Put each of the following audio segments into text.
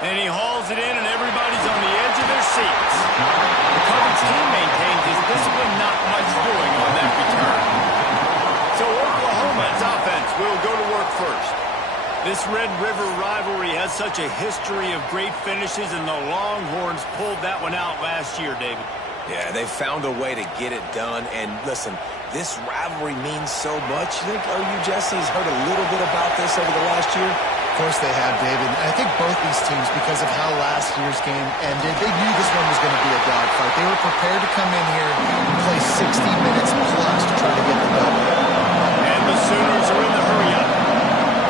And he hauls it in, and everybody's on the edge of their seats. The coverage team maintains his discipline, not much doing on that return. So Oklahoma's offense will go to work first. This Red River rivalry has such a history of great finishes, and the Longhorns pulled that one out last year, David. Yeah, they found a way to get it done. And listen, this rivalry means so much. You think OU Jesse's heard a little bit about this over the last year? Of course they have, David. I think both these teams, because of how last year's game ended, they knew this one was going to be a dogfight. They were prepared to come in here and play 60 minutes plus to try to get the double. And the Sooners are in the hurry-up.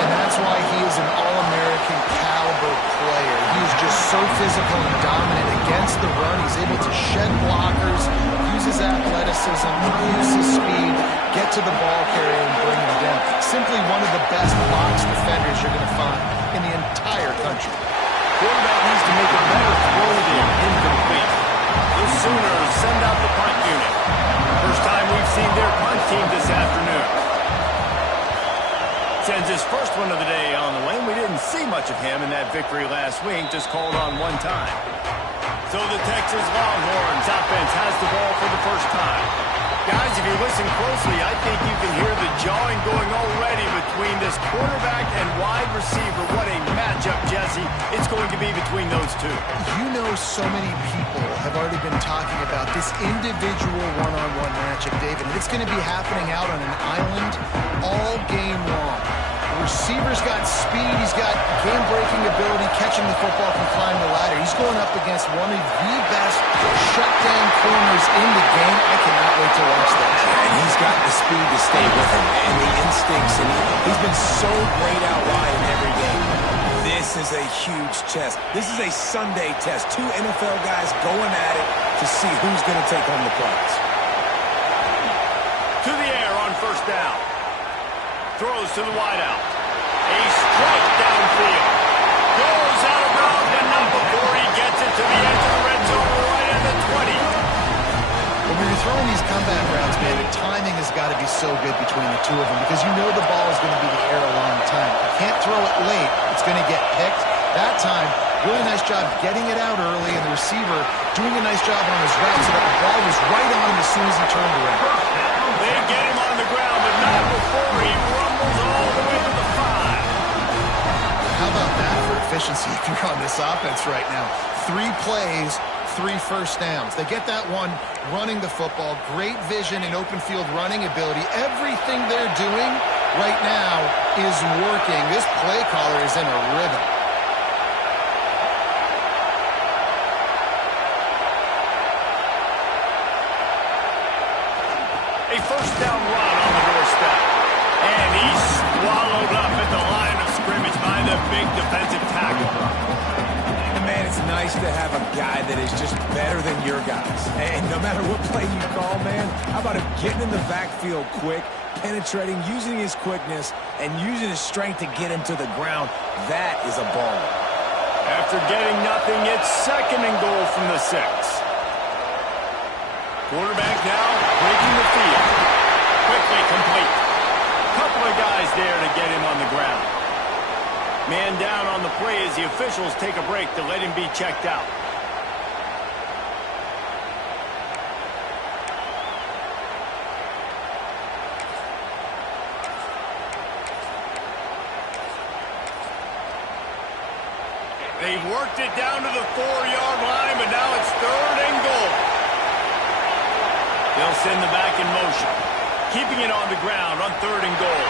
And that's why he is an All-American caliber player. He is just so physical and dominant against the run. He's able to shed blockers, use his athleticism, use his speed, get to the ball carrier and bring him down. Simply one of the best box defenders you're going to find in the entire country. Quarterback needs to make a better throw there. Incomplete. The Sooners send out the punt unit. First time we've seen their punt team this afternoon. Sends his first one of the day on the wing. We didn't see much of him in that victory last week, just called on one time. So the Texas Longhorns offense has the ball for the first time. Guys, if you listen closely, I think you can hear the jawing going already between this quarterback and wide receiver. What a matchup, Jesse, it's going to be between those two. You know, so many people have already been talking about this individual one-on-one matchup, David. And it's going to be happening out on an island all game long. The receiver's got speed, he's got game-breaking ability, catching the football, can climb the ladder. He's going up against one of the best shutdown corners in the game. I cannot wait to watch that. And he's got the speed to stay with him and the instincts, and he's been so great out wide in every game. This is a huge test. This is a Sunday test. Two NFL guys going at it to see who's going to take home the prize. To the air on first down. Throws to the wideout. A strike downfield. Goes out of bounds, but not before he gets it to the edge of the red zone right at the 20. When you're throwing these comeback routes, man, the timing has got to be so good between the two of them because you know the ball is going to be the air a long time. You can't throw it late. It's going to get picked. That time, really nice job getting it out early, and the receiver doing a nice job on his route so that the ball was right on him as soon as he turned around. They get him on the ground, but not before he rumbles all the way to the 5. How about that for efficiency if you're on this offense right now? 3 plays, 3 first downs. They get that one running the football, great vision and open field running ability. Everything they're doing right now is working. This play caller is in a rhythm. A first down run on the doorstep. And he's swallowed up at the line of scrimmage by the big defensive tackle. And man, it's nice to have a guy that is just better than your guys. And no matter what play you call, man, how about him getting in the backfield quick, penetrating, using his quickness, and using his strength to get him to the ground? That is a ball. After getting nothing, it's second and goal from the 6. Quarterback now breaking the field. Quickly complete. Couple of guys there to get him on the ground. Man down on the play as the officials take a break to let him be checked out. They've worked it down to the 4-yard line, but now it's third and goal. They'll send the back in motion. Keeping it on the ground on third and goal.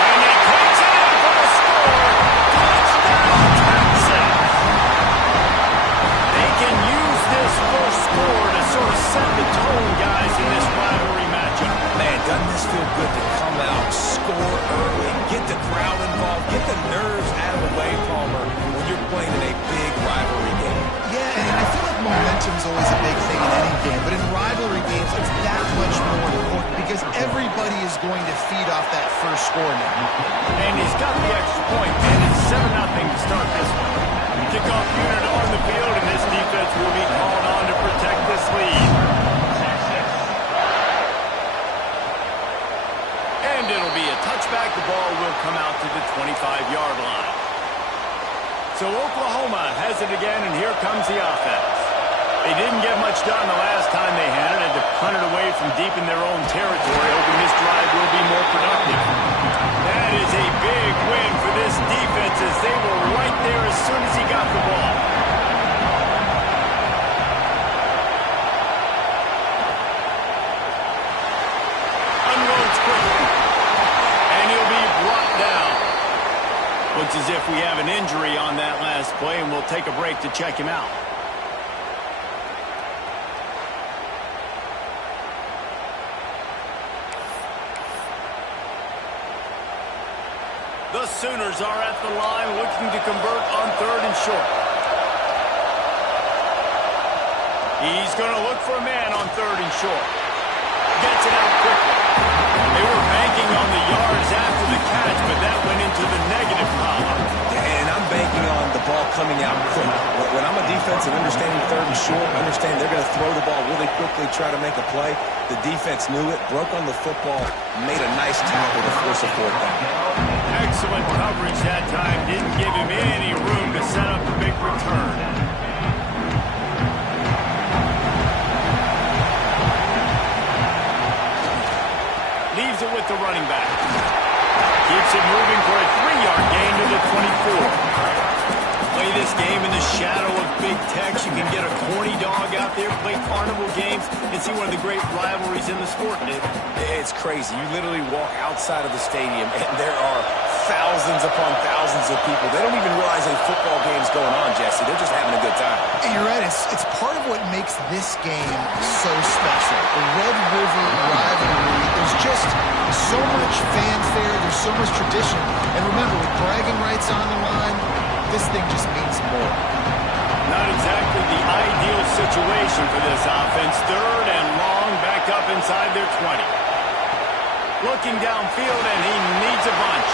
And he takes it in for the score. Touchdown, Texas. They can use this first score to sort of set the tone, guys, in this rivalry matchup. Man, doesn't this feel good to come out, score early, get the crowd involved, get the nerves out of the way, Palmer, when you're playing in a big rivalry game? Yeah, and I feel like momentum's always a big thing in any game, but in rivalry games, it's that much more important because everybody is going to feed off that first score now. And he's got the extra point, and it's 7-0 to start this one. Kickoff unit on the field, and this defense will be called on to protect this lead. And it'll be a touchback. The ball will come out to the 25-yard line. So Oklahoma has it again, and here comes the offense. They didn't get much done the last time they had it. Had to punt it away from deep in their own territory, hoping this drive will be more productive. That is a big win for this defense as they were right there as soon as he got the ball. Unloads quickly, and he'll be brought down. Looks as if we have an injury on that last play, and we'll take a break to check him out. The Sooners are at the line looking to convert on 3rd and short. He's going to look for a man on 3rd and short. Gets it out quickly. They were banking on the yards after the catch, but that went into the negative column. And I'm banking on the ball coming out quick. When I'm a defense and understanding 3rd and short, understand they're going to throw the ball really quickly, try to make a play. The defense knew it, broke on the football, made a nice tackle to force a 4th down. Excellent coverage that time. Didn't give him any room to set up a big return. Leaves it with the running back. Keeps it moving for a 3-yard gain to the 24. Play this game in the shadow of Big Tex. You can get a corny dog out there, play carnival games, and see one of the great rivalries in the sport, Nick. It's crazy. You literally walk outside of the stadium, and there are thousands upon thousands of people. They don't even realize a football game's going on, Jesse. They're just having a good time. You're right. It's part of what makes this game so special. The Red River rivalry, there's just so much fanfare, there's so much tradition. And remember, with bragging rights on the line, this thing just means more. Not exactly the ideal situation for this offense. 3rd and long, back up inside their 20. Looking downfield, and he needs a bunch.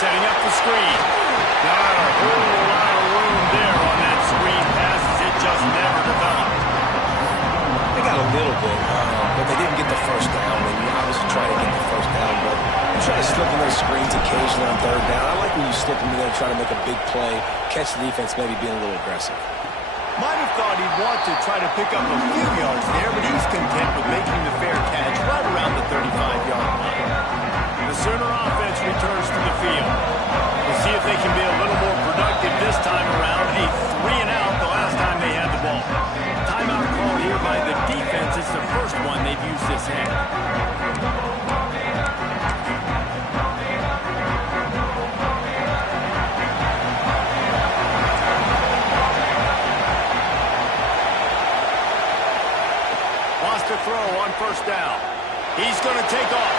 Setting up the screen. Not a whole lot of room there on that screen pass as it just never developed. They got a little bit, but they didn't get the first down. They obviously tried to get the first down, but you try to slip in those screens occasionally on 3rd down. I like when you slip in there, try to make a big play, catch the defense maybe being a little aggressive. Might have thought he'd want to try to pick up a few yards there, but he's content with making the fair catch right around the 35-yard line. The Sooner offense returns to the field. We'll see if they can be a little more productive this time around. A 3-and-out the last time they had the ball. Timeout called here by the defense. It's the first one they've used this half. To throw on 1st down. He's going to take off.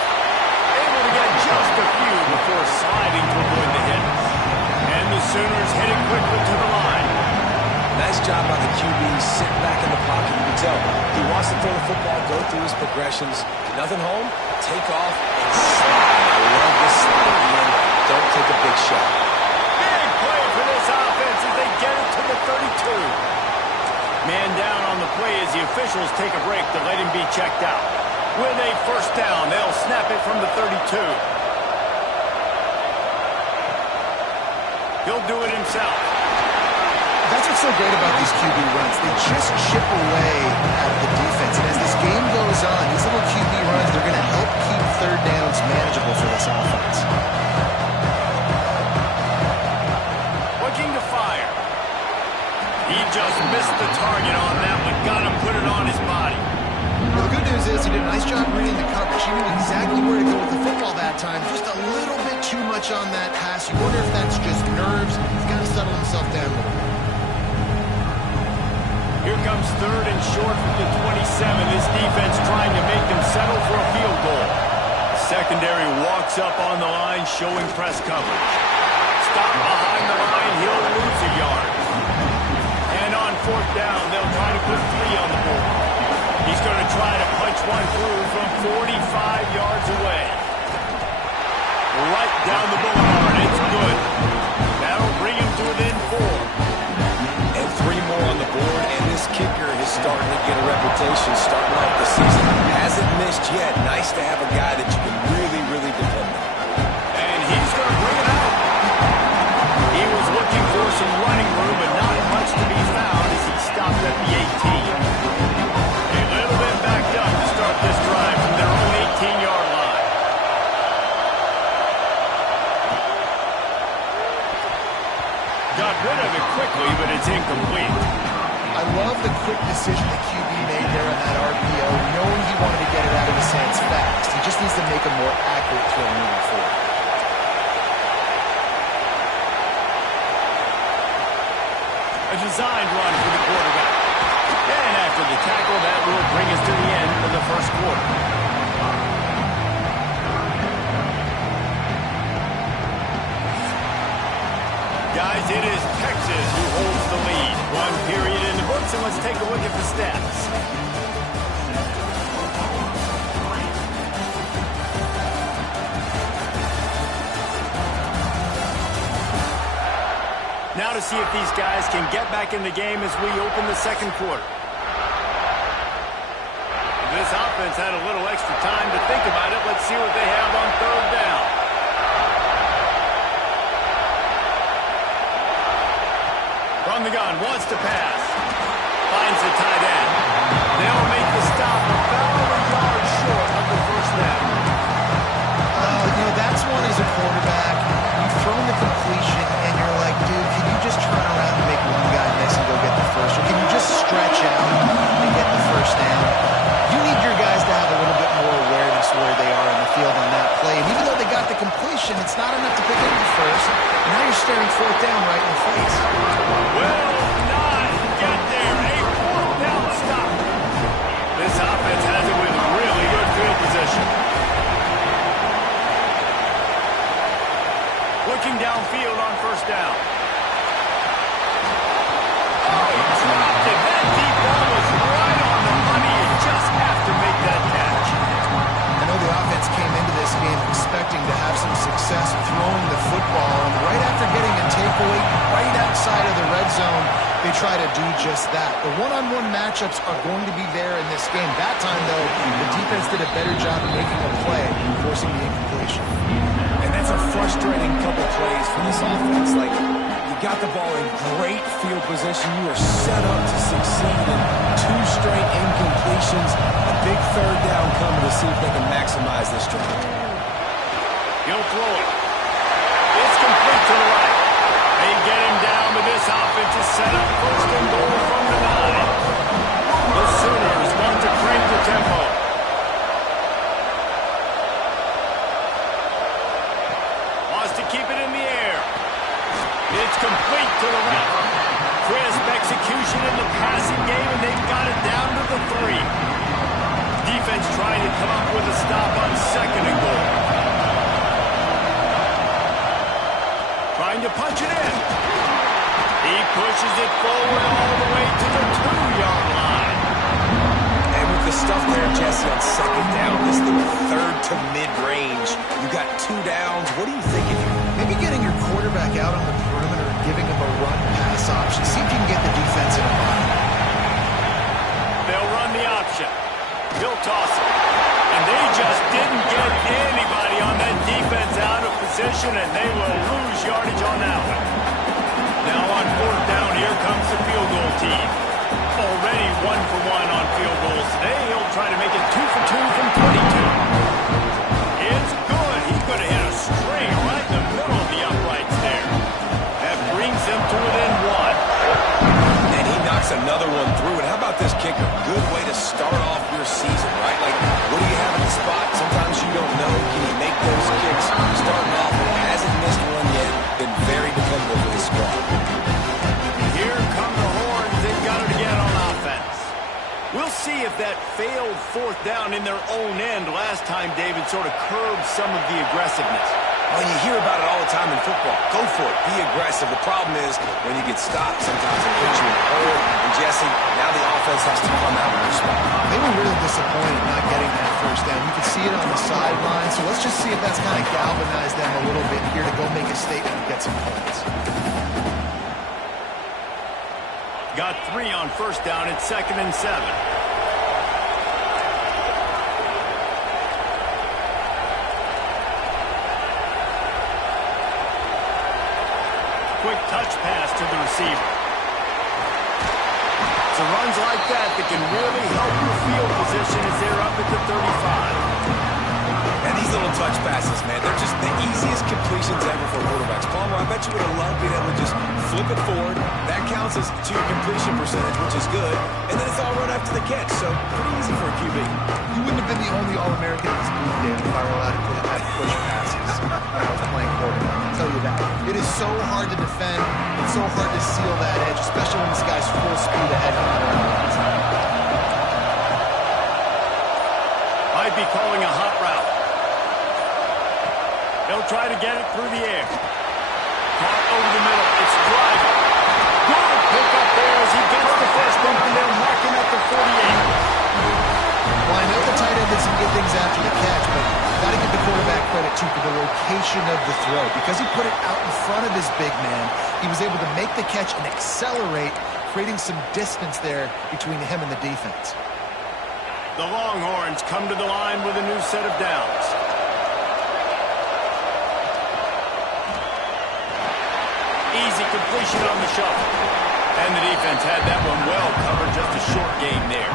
Able to get just a few before sliding to avoid the hit. And the Sooners hit it quickly to the line. Nice job by the QB, sitting back in the pocket. You can tell he wants to throw the football, go through his progressions. Nothing home, take off, and slide. I love this slide in. Don't take a big shot. Big play for this offense as they get it to the 32. Man down on the play as the officials take a break to let him be checked out. With a 1st down, they'll snap it from the 32. He'll do it himself. That's what's so great about these QB runs. They just chip away at the defense. And as this game goes on, these little QB runs, they're going to help keep 3rd downs manageable for this offense. Looking to fire. He just missed the target on that one. Got to put it on his body. Well, the good news is he did a nice job reading the coverage. He knew exactly where to go with the football that time. Just a little bit too much on that pass. You wonder if that's just nerves. He's got to settle himself down a little bit. Here comes 3rd and short from the 27. This defense trying to make them settle for a field goal. Secondary walks up on the line, showing press coverage. Stop behind the line. He'll lose a yard. And on 4th down, they'll try to put 3 on the board. He's going to try to punch one through from 45 yards away. Right down the boulevard. It's good. That'll bring him to within 4. And 3 more on the board, and this kicker is starting to get a reputation starting off the season. Hasn't missed yet. Nice to have a guy that you can really, really depend on. And he's going to bring it out. He was looking for some running room, but not much to be found as he stopped at the 18. A little bit backed up to start this drive from their own 18-yard line. Got rid of it quickly, but it's incomplete. I love the quick decision the QB made there on that RPO, knowing he wanted to get it out of his hands fast. He just needs to make a more accurate throw moving forward. A designed run for the quarterback. And after the tackle, that will bring us to the end of the first quarter. Guys, it is Texas who holds the lead. One period in the books, and let's take a look at the stats. Now to see if these guys can get back in the game as we open the second quarter. This offense had a little extra time to think about it. Let's see what they have on third down. From the gun, wants to pass. Finds the tight end. They'll make the stop about a yard short of the first down. That's one as a quarterback. You've thrown the completion, and you're like, dude, can you just turn around and make one guy miss and go get the first? Or can you just stretch out and get the first down? You need your guys to have a little bit more awareness where they are in the field on that play. And even though they got the completion, it's not enough to pick up the first. And now you're staring fourth down right in the face. Will not get there. A fourth down stop. This offense has it with really good field position. Looking downfield on first down. Oh, he dropped it. That deep ball was right on the money. You just have to make that catch. I know the offense came into this game expecting to have some success throwing the football, and right after getting a takeaway right outside of the red zone, they try to do just that. The one-on-one matchups are going to be there in this game. That time, though, the defense did a better job of making a play, forcing the incompletion. And that's a frustrating couple plays for this offense. Like, you got the ball in great field position. You are set up to succeed in two straight incompletions. A big third down coming to see if they can maximize this drive. He'll throw it. It's complete to the right. They get him down, but this offense is set up first and goal from the 9. The Sooners want to crank the tempo. Wants to keep it in the air. It's complete to the right. Crisp execution in the passing game, and they've got it down to the 3. Defense trying to come up with a stop on second and goal. Trying to punch it in. He pushes it forward all the way to the 2-yard line. And with the stuff there, Jesse, on second down, this little third to mid-range, you got 2 downs. What are you thinking here? Maybe getting your quarterback out on the perimeter and giving him a run-pass option. See if you can get the defense in a bind. They'll run the option. He'll toss it. And they just didn't get anybody on that defense out of position, and they will lose yardage on that one. Now on fourth down, here comes the field goal team. Already 1 for 1 on field goals today. He'll try to make it 2 for 2 from 22. It's good. He could have hit a string right in the middle of the uprights there. That brings him to within 1. And he knocks another one through. And how about this kicker? Good way to start off your season, right? Like, what do you have in the spot? Sometimes you don't know. Can he make those kicks? Starting off, hasn't missed one yet. Been very dependable for the squad. Here come the Horns. They've got it again on offense. We'll see if that failed fourth down in their own end last time, David, sort of curbed some of the aggressiveness. Well, you hear about it all the time in football. Go for it. Be aggressive. The problem is when you get stopped, sometimes it puts you in a hole. And, Jesse, now the offense has to come out with their spot. They were really disappointed not getting that first down. You could see it on the sideline. So let's just see if that's kind of galvanized them a little bit here to go make a statement and get some points. Got 3 on first down at 2nd and 7. Quick touch pass to the receiver. So runs like that can really help your field position as they're up at the 35. And these little touch passes, man, they're just the easiest completions ever for quarterbacks. Palmer, I bet you would have loved being able to just flip it forward. That counts as to your completion percentage, which is good. And then it's all run after the catch, so pretty easy for a QB. You wouldn't have been the only All-American in this booth, David, if I were allowed to put in that push passes when I was playing quarterback. I'll tell you that. It is so hard to defend. It's so hard to seal that edge, especially when this guy's full speed ahead of the outside. Might be calling a hot route. They'll try to get it through the air. Caught over the middle. It's driving. Good pick up there as he gets the first down. They'll mark him at the 48. Well, I know the tight end did some good things after the catch, but got to give the quarterback credit, too, for the location of the throw. Because he put it out in front of his big man, he was able to make the catch and accelerate, creating some distance there between him and the defense. The Longhorns come to the line with a new set of downs. Easy completion on the shuffle. And the defense had that one well covered, just a short game there.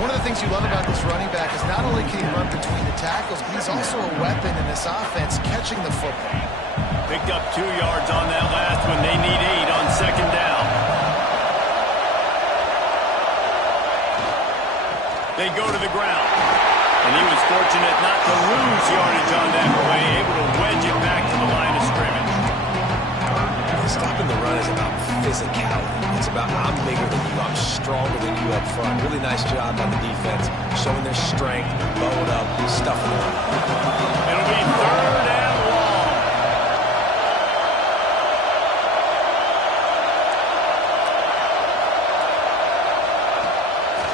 One of the things you love about this running back is not only can he run between the tackles, but he's also a weapon in this offense catching the football. Picked up 2 yards on that last one. They need 8 on second down. They go to the ground. And he was fortunate not to lose yardage on that play, able to wedge it back to the line of scrimmage. Stopping the run is about physicality. It's about I'm bigger than you, I'm stronger than you up front. Really nice job by the defense, showing their strength, bowing up, stuffing it up. It'll be 3rd and long.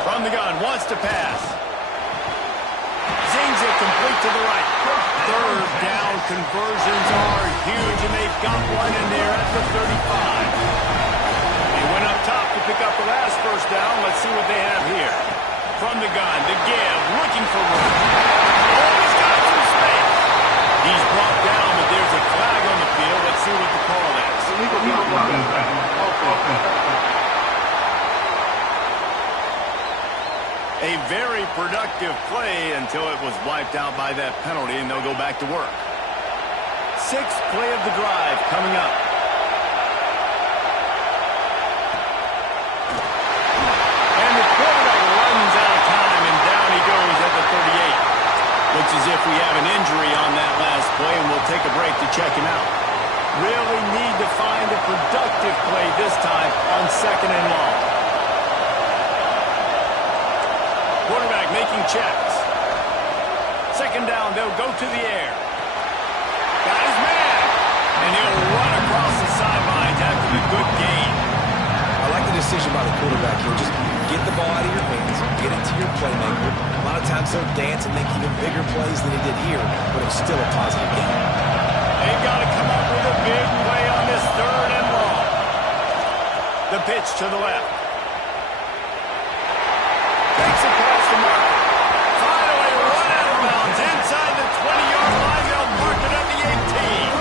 From the gun, wants to pass. Zings it complete to the right. 3rd down conversions are huge, and they've got one in there at the 35. They went up top to pick up the last first down. Let's see what they have here. From the gun, the give, looking for room. Oh, he's got some space. He's brought down, but there's a flag on the field. Let's see what the call is. A very productive play until it was wiped out by that penalty, and they'll go back to work. 6th play of the drive coming up. And the quarterback runs out of time, and down he goes at the 38. Looks as if we have an injury on that last play, and we'll take a break to check him out. Really need to find a productive play this time on 2nd and long. Quarterback making checks. 2nd down, they'll go to the air. Got his man. And he'll run across the sidelines after the good gain. I like the decision by the quarterback here. Just get the ball out of your hands, get it to your playmaker. A lot of times they'll dance and make even bigger plays than he did here, but it's still a positive game. They've got to come up with a big play on this 3rd and long. The pitch to the left. Takes a pass to Mark. Finally run out of bounds inside the 20-yard line. They'll mark it at the 18.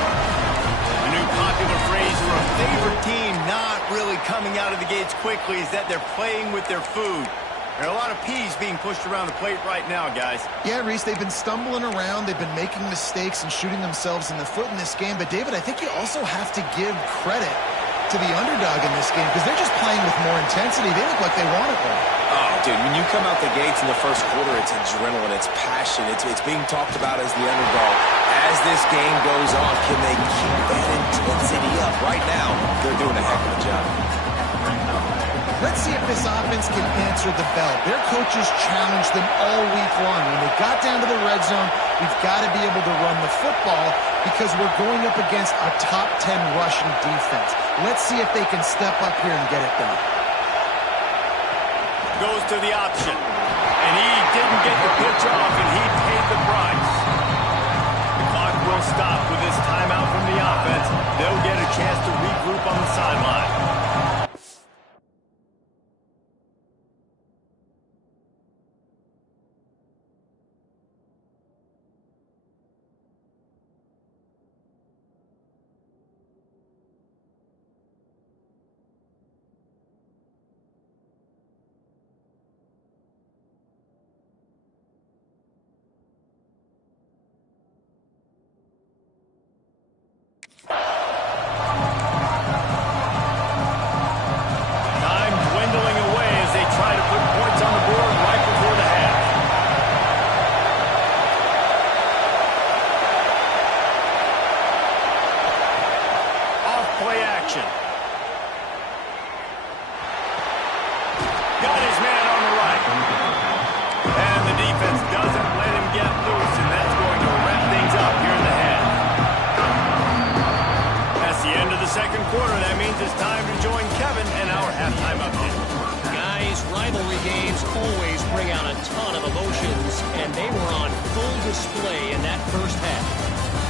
A new popular phrase for a favorite team not really coming out of the gates quickly is that they're playing with their food. There are a lot of peas being pushed around the plate right now, guys. Yeah, Reese, they've been stumbling around. They've been making mistakes and shooting themselves in the foot in this game. But, David, I think you also have to give credit to the underdog in this game because they're just playing with more intensity. They look like they want it more. Oh, dude, when you come out the gates in the first quarter, it's adrenaline, it's passion, it's being talked about as the underdog. As this game goes on, can they keep that intensity up? Right now, they're doing a heck of a job. Let's see if this offense can answer the bell. Their coaches challenged them all week long. When they got down to the red zone, we've got to be able to run the football because we're going up against a top 10 rushing defense. Let's see if they can step up here and get it done. Goes to the option. And he didn't get the pitch off, and he paid the price. The clock will stop with this timeout from the offense. They'll get a chance to regroup on the sideline. quarter. That means it's time to join Kevin in our halftime update. Guys, rivalry games always bring out a ton of emotions, and they were on full display in that first half.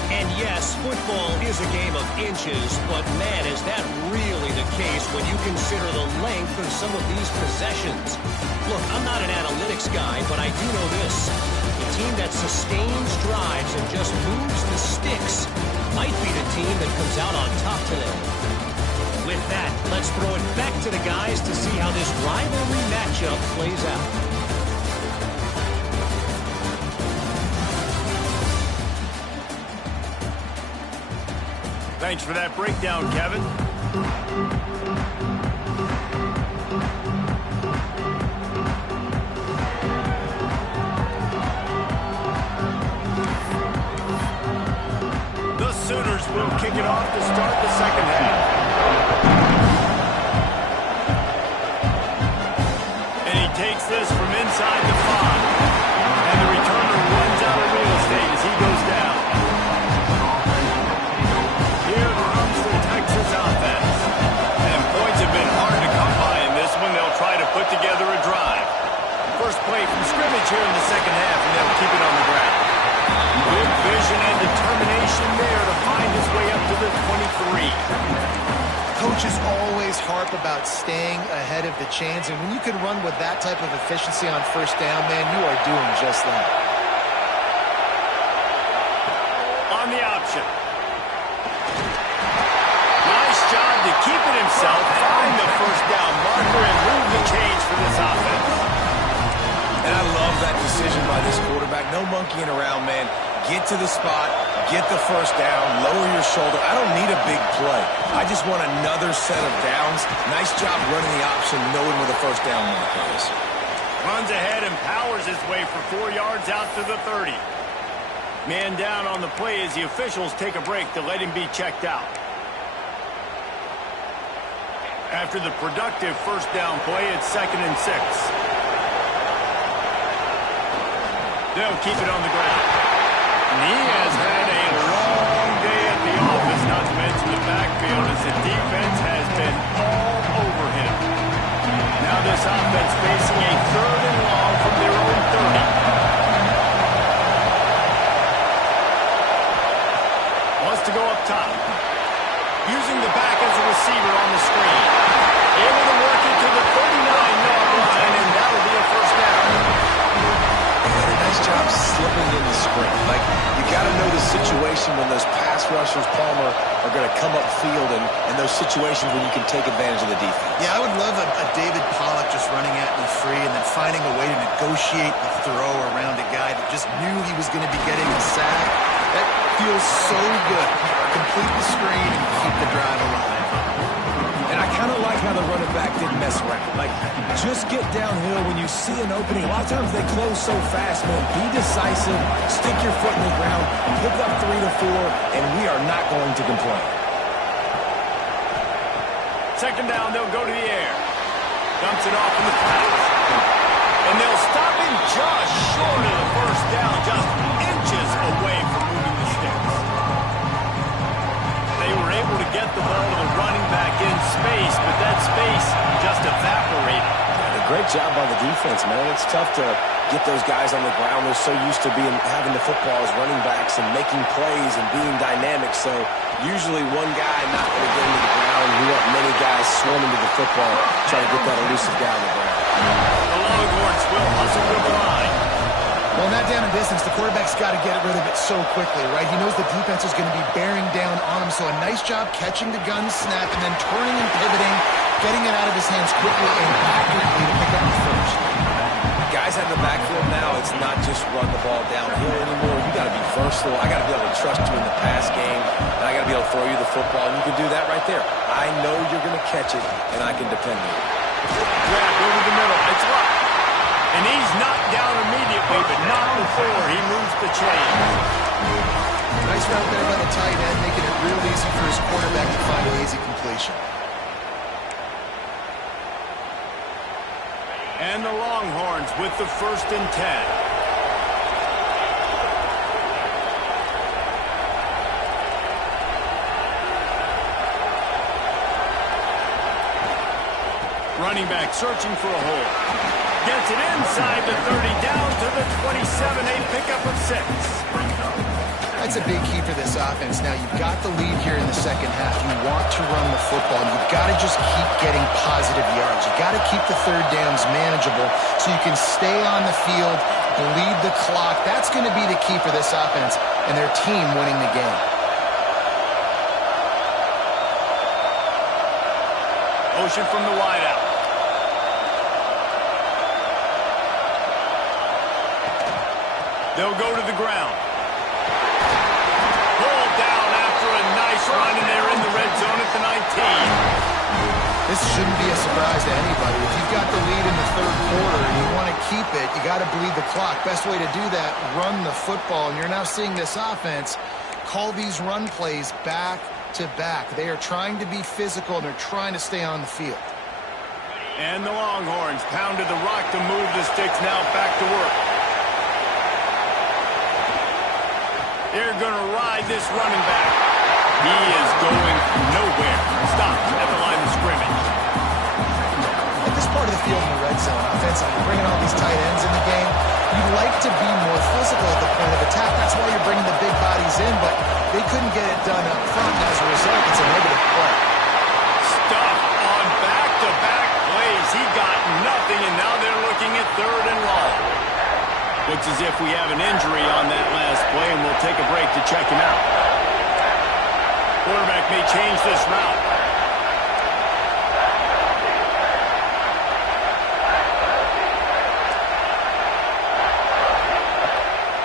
And yes, football is a game of inches, but man, is that really the case when you consider the length of some of these possessions. Look, I'm not an analytics guy, but I do know this. The team that sustains drives and just moves the sticks might be the team that comes out on top today. With that, let's throw it back to the guys to see how this rivalry matchup plays out. Thanks for that breakdown, Kevin. The Sooners will kick it off to start the second half. And he takes this from inside the 5. And the returner runs out of real estate as he goes down. Here comes the Texas offense. And points have been hard to come by in this one. They'll try to put together a drive. First play from scrimmage here in the second half, and they'll keep it on the ground. Good vision and determination there to find his way up to the 23. Coaches always harp about staying ahead of the chains, and when you can run with that type of efficiency on first down, man, you are doing just that. On the option. Nice job to keep it himself, find the first down marker, and move the chains for this offense. And I love that decision by this quarterback. No monkeying around, man. Get to the spot, get the first down, lower your shoulder. I don't need a big play. I just want another set of downs. Nice job running the option, knowing where the first down marker is. Runs ahead and powers his way for 4 yards out to the 30. Man down on the play as the officials take a break to let him be checked out. After the productive first down play, it's 2nd and 6. They'll keep it on the ground. And he has had a long day at the office, not to mention the backfield, as the defense has been all over him. Now this offense facing a 3rd and long from their own 30. Wants to go up top. Using the back as a receiver on the screen. Able to work it to the 39-yard line, and that'll be a first down. Nice job slipping in the screen. Like, you got to know the situation when those pass rushers, Palmer, are going to come upfield and those situations when you can take advantage of the defense. Yeah, I would love a David Pollock just running at me free and then finding a way to negotiate the throw around a guy that just knew he was going to be getting a sack. That feels so good. Complete the screen and keep the drive alive. And I kind of like how the running back didn't mess around. Like, just get downhill when you see an opening. A lot of times they close so fast, man. Be decisive, stick your foot in the ground, pick up 3 to 4, and we are not going to complain. Second down, they'll go to the air. Dumps it off in the pass. And they'll stop him just short of the first down, just inches away from moving the sticks. They were able to get the ball to the running back in space, but that space just evaporated. Yeah, great job by the defense, man. It's tough to get those guys on the ground. They're so used to having the football as running backs and making plays and being dynamic. So usually one guy not going to get into the ground. We want many guys swarming to the football, trying to get that elusive guy on the ground. The Longhorns will hustle to the line. Well, in that down and distance, the quarterback's got to get rid of it so quickly, right? He knows the defense is going to be bearing down on him, so a nice job catching the gun snap and then turning and pivoting, getting it out of his hands quickly and accurately to pick up the first. Guys out of the backfield now, it's not just run the ball downhill anymore. You got to be versatile. I got to be able to trust you in the pass game, and I got to be able to throw you the football, and you can do that right there. I know you're going to catch it, and I can depend on you. Grab over the middle. It's right. And he's knocked down immediately, but not before he moves the chain. Nice route there by the tight end, making it real easy for his quarterback to find an easy completion. And the Longhorns with the 1st and 10. Running back searching for a hole. Gets it inside the 30, down to the 27, a pickup of 6. That's a big key for this offense. Now, you've got the lead here in the second half. You want to run the football. You've got to just keep getting positive yards. You've got to keep the third downs manageable so you can stay on the field, bleed the clock. That's going to be the key for this offense and their team winning the game. Motion from the wideout. They'll go to the ground. Pulled down after a nice run, and they're in the red zone at the 19. This shouldn't be a surprise to anybody. If you've got the lead in the third quarter and you want to keep it, you got to bleed the clock. Best way to do that, run the football. And you're now seeing this offense call these run plays back to back. They are trying to be physical, and they're trying to stay on the field. And the Longhorns pounded the rock to move the sticks, now back to work. They're going to ride this running back. He is going nowhere. Stopped at the line of scrimmage. At this part of the field in the red zone, offensively, bringing all these tight ends in the game, you'd like to be more physical at the point of attack. That's why you're bringing the big bodies in, but they couldn't get it done up front. As a result, it's a negative play. Stuffed on back-to-back plays. He got nothing, and now they're looking at 3rd and long. Looks as if we have an injury on that last play, and we'll take a break to check him out. Quarterback may change this route.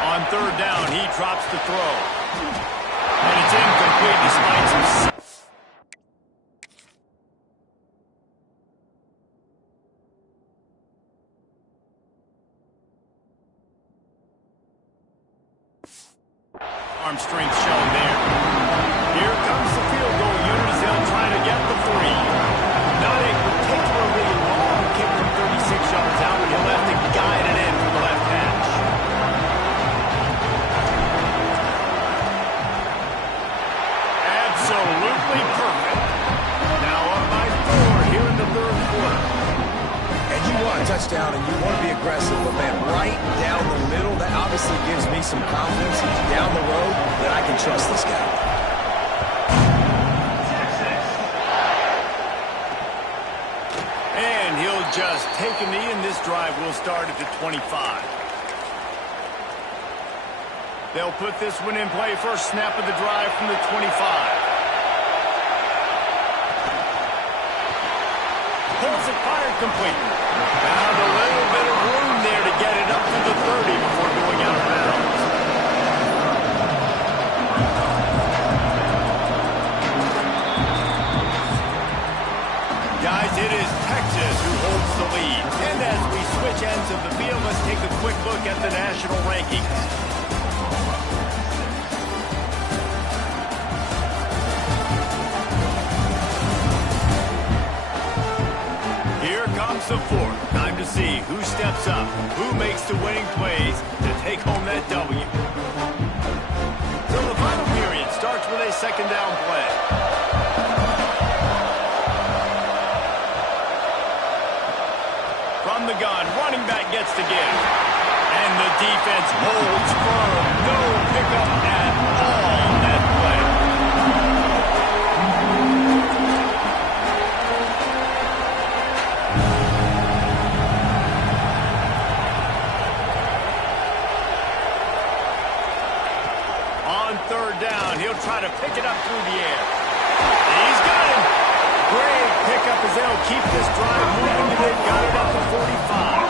On 3rd down, he drops the throw. And it's incomplete despite some... arm strength shown there. Here comes the field goal unit as they'll try to get the 3. Not a particularly long kick from 36 yards out, but he'll have to guide it in from the left hash. Absolutely perfect. Now up by 4 here in the 3rd quarter. And you want a touchdown, and you want to be aggressive, but man, right down the middle, that obviously gives me some confidence down the road that I can trust this guy. And he'll just take a knee, and this drive will start at the 25. They'll put this one in play. First snap of the drive from the 25. Pulls it, fired complete. Found a little bit of room there to get it up to the 30 before going out of bounds. Guys, it is Texas who holds the lead. And as we switch ends of the field, let's take a quick look at the national rankings. Here comes the 4th. Time to see who steps up, who makes the winning plays to take home that W. So the final period starts with a 2nd down play. From the gun, running back gets to give. And the defense holds firm. No pickup at all on that play. On 3rd down, he'll try to pick it up through the air. And he's got him. Great pickup as they'll keep this drive moving. They've got it up to 45.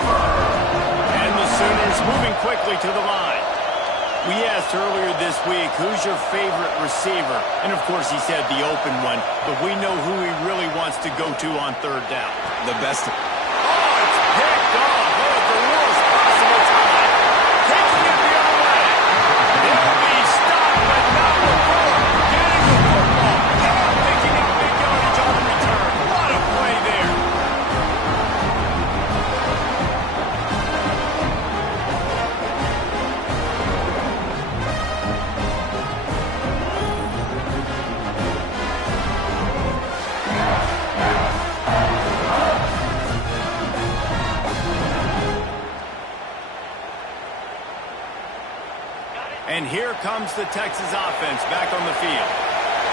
And the Sooners moving quickly to the line. We asked earlier this week, who's your favorite receiver? And of course he said the open one, but we know who he really wants to go to on 3rd down. The best. Oh, it's picked off. Oh, at the worst possible time. Taking it the other way. They'll be stopped, but not before getting the football. And picking up big yardage on the return. What a play there. here comes the Texas offense back on the field.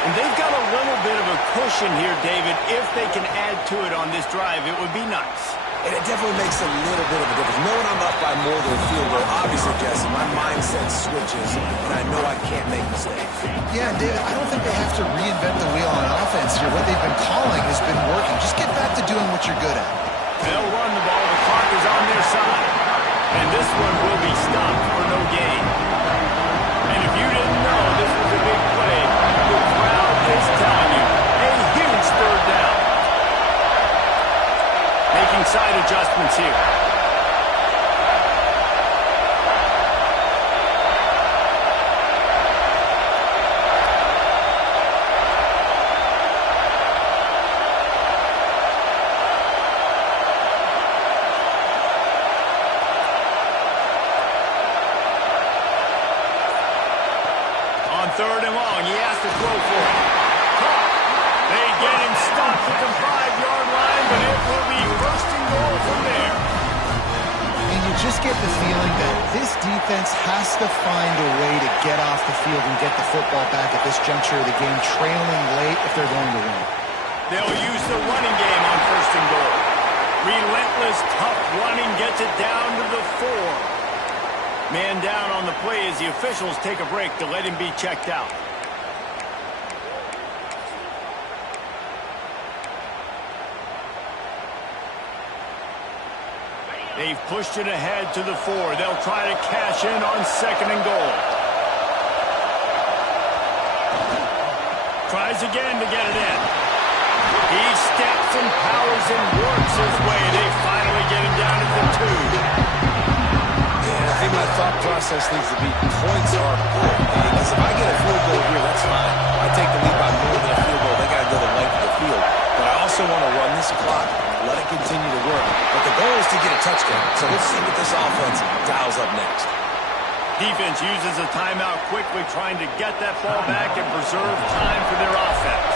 And they've got a little bit of a cushion here, David. If they can add to it on this drive, it would be nice. And it definitely makes a little bit of a difference. Knowing I'm up by more than a field goal, obviously, Jesse, my mindset switches, and I know I can't make mistakes. Yeah, David, I don't think they have to reinvent the wheel on offense here. What they've been calling has been working. Just get back to doing what you're good at. They'll run the ball. The clock is on their side. And this one will be stopped for no gain. And if you didn't know this was a big play, the crowd is telling you. A huge third down. Making side adjustments here. On third and long, he has to throw for it. They get him stopped at the 5-yard line, but it will be first and goal from there. And you just get the feeling that this defense has to find a way to get off the field and get the football back at this juncture of the game, trailing late if they're going to win. They'll use the running game on first and goal. Relentless, tough running gets it down to the 4. Man down on the play as the officials take a break to let him be checked out. They've pushed it ahead to the 4. They'll try to cash in on second and goal. Tries again to get it in. He steps and powers and works his way. They finally get him down at the 2. I think my thought process needs to be points are good. Because if I get a field goal here, that's fine. I take the lead by more than a field goal. They got to go the length of the field. But I also want to run this clock, let it continue to work. But the goal is to get a touchdown. So let's see what this offense dials up next. Defense uses a timeout quickly, trying to get that ball back and preserve time for their offense.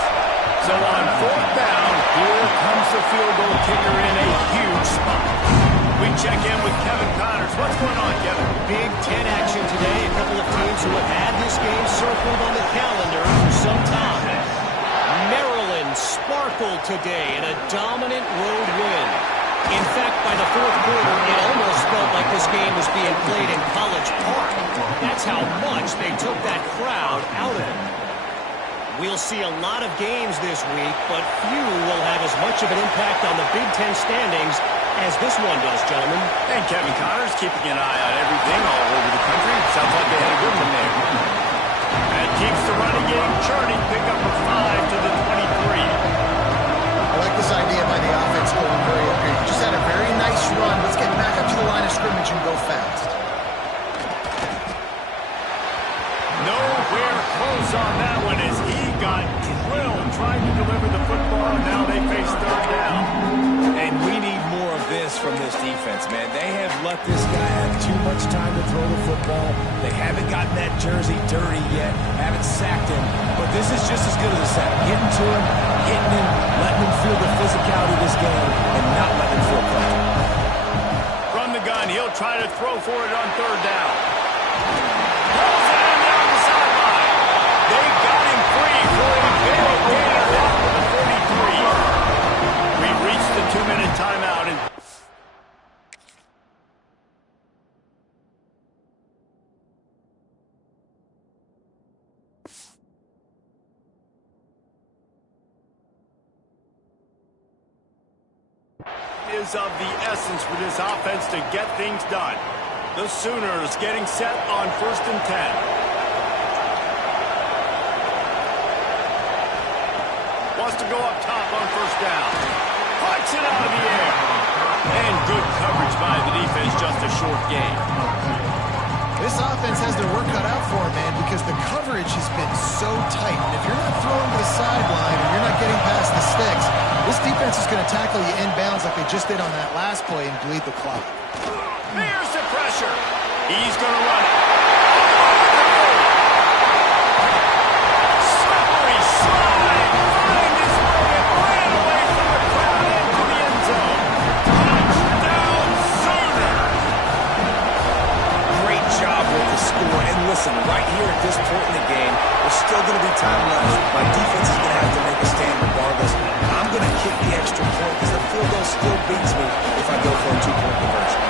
So on fourth down, here comes the field goal kicker in a huge spot. We check in with Kevin Connors. What's going on, Kevin? Big Ten action today. A couple of teams who have had this game circled on the calendar for some time. Maryland sparkled today in a dominant road win. In fact, by the fourth quarter, it almost felt like this game was being played in College Park. That's how much they took that crowd out of it. We'll see a lot of games this week, but few will have as much of an impact on the Big Ten standings as this one does, gentlemen. And Kevin Connors keeping an eye on everything all over the country. Sounds like they had a good one there. That keeps the running game churning. Pick up a 5 to the 23. I like this idea by the offense going very up here. You just had a very nice run. Let's get back up to the line of scrimmage and go fast. Nowhere close on that one as he got drilled trying to deliver the football. Now they face third down. And we need more of this from this defense, man. They have let this guy have too much time to throw the football. They haven't gotten that jersey dirty yet, haven't sacked him. But this is just as good as a sack. Getting to him, hitting him, letting him feel the physicality of this game, and not letting him feel comfortable. From the gun, he'll try to throw for it on third down. Pulls it in down the sideline. They got him free for a big gainer down to the 43. We reached the 2-minute timeout. And is of the essence for this offense to get things done. The Sooners getting set on 1st and 10. Wants to go up top on first down. Puts it out of the air. And good coverage by the defense, just a short gain. This offense has their work cut out for them, man, because the coverage has been so tight. And if you're not throwing to the sideline or you're not getting past the sticks, this defense is going to tackle you inbounds like they just did on that last play and bleed the clock. There's the pressure. He's going to run it. Slippery slide. Find his way and ran away from the crowd into the end zone. Touchdown, Sooners. Great job with the score. And listen, right here still beats me if I go for a two-point conversion.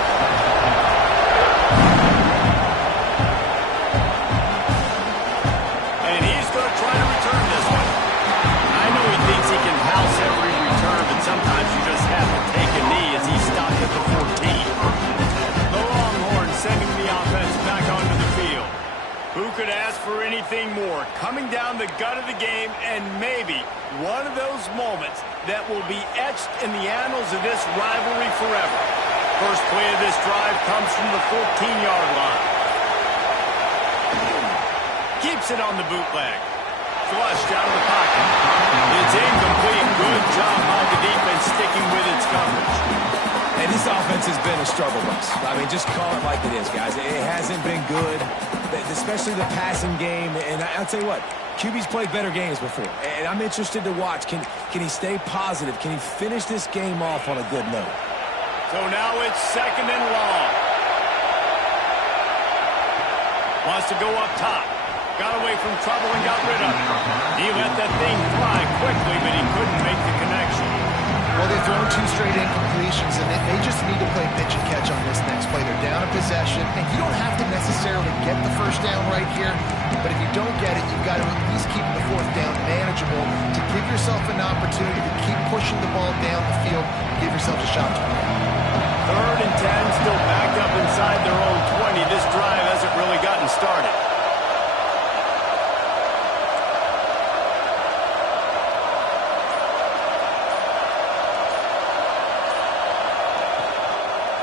And he's going to try to return this one. I know he thinks he can house every return, but sometimes you just have to take a knee as he stopped at the 14. The Longhorns sending the offense back onto the field. Who could ask for anything more? Coming down the gut of the game, and maybe one of those moments that will be etched in the annals of this rivalry forever. First play of this drive comes from the 14-yard line. Keeps it on the bootleg. Flushed out of the pocket. It's incomplete. Good job by the defense sticking with its coverage. And this offense has been a struggle bus. I mean, just call it like it is, guys. It hasn't been good, especially the passing game. And I'll tell you what, QB's played better games before. And I'm interested to watch. Can he stay positive? Can he finish this game off on a good note? So now it's second and long. Wants to go up top. Got away from trouble and got rid of it. He let that thing fly quickly, but he couldn't make the connection. Well, they've thrown 2 straight incompletions, and they just need to play pitch and catch on this next play. They're down a possession, and you don't have to necessarily get the first down right here, but if you don't get it, you've got to at least keep the 4th down manageable to give yourself an opportunity to keep pushing the ball down the field and give yourself a shot to win. 3rd and 10, still backed up inside their own 20. This drive hasn't really gotten started.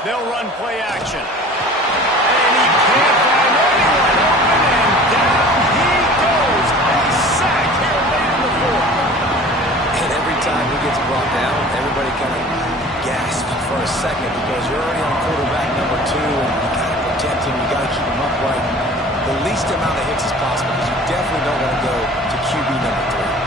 They'll run play action. And he can't find anyone open, and down he goes. A sack here late in the 4th. And every time he gets brought down, everybody kind of gasps for a second because you're already on quarterback number 2, and you got to protect him. You got to keep him upright. The least amount of hits as possible because you definitely don't want to go to QB number 3.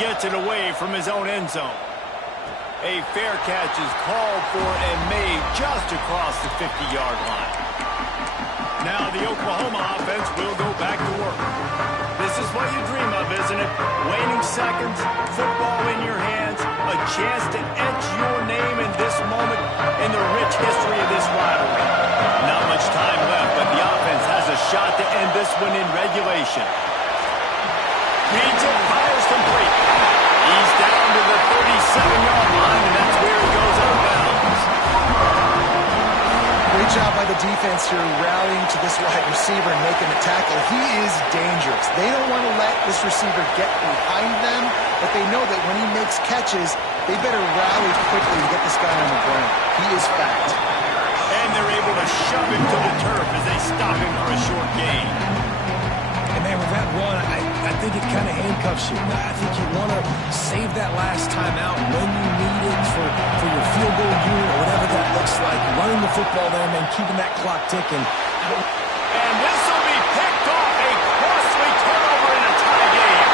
Gets it away from his own end zone. A fair catch is called for and made just across the 50-yard line. Now the Oklahoma offense will go back to work. This is what you dream of, isn't it? Waning seconds, football in your hands, a chance to etch your name in this moment in the rich history of this rivalry. Not much time left, but the offense has a shot to end this one in regulation. Reads it, fires complete. He's down to the 37-yard line, and that's where he goes out of bounds. Great job by the defense here, rallying to this wide receiver and making the tackle. He is dangerous. They don't want to let this receiver get behind them, but they know that when he makes catches, they better rally quickly and get this guy on the ground. He is fast. And they're able to shove him to the turf as they stop him for a short gain. And man, with that run, I think it kind of handcuffs you. I think you want to save that last time out when you need it for your field goal unit or whatever that looks like. Running the football there, man, keeping that clock ticking. And this will be picked off. A costly turnover in a tie game.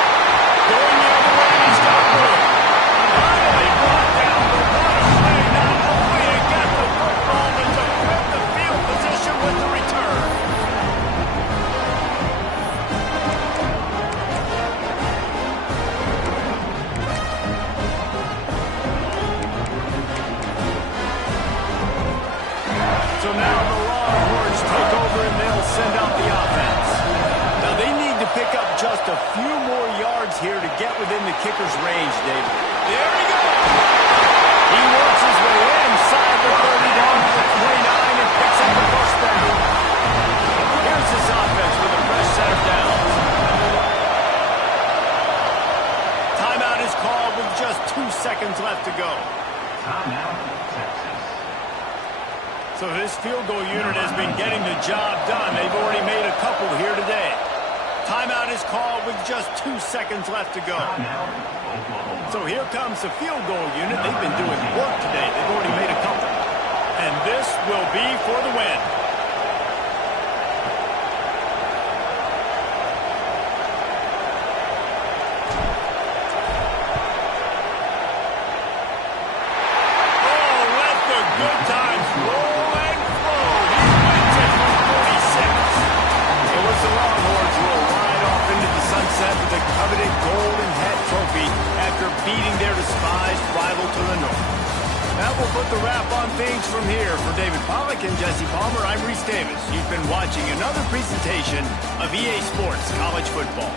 Going the other way, he's got room. Finally brought down the one play, not only to get the football, but to grip the field position with the return. So now the Longhorns take over and they'll send out the offense. Now they need to pick up just a few more yards here to get within the kicker's range, David. There he goes! He works his way inside the 30 down to the 29 and picks up the first down. Here's this offense with a fresh set of downs. Timeout is called with just 2 seconds left to go. So this field goal unit has been getting the job done. They've already made a couple here today. Timeout is called with just 2 seconds left to go. So here comes the field goal unit. They've been doing work today. They've already made a couple. And this will be for the win. defeating their despised rival to the north. That will put the wrap on things from here. For David Pollack and Jesse Palmer, I'm Reese Davis. You've been watching another presentation of EA Sports College Football.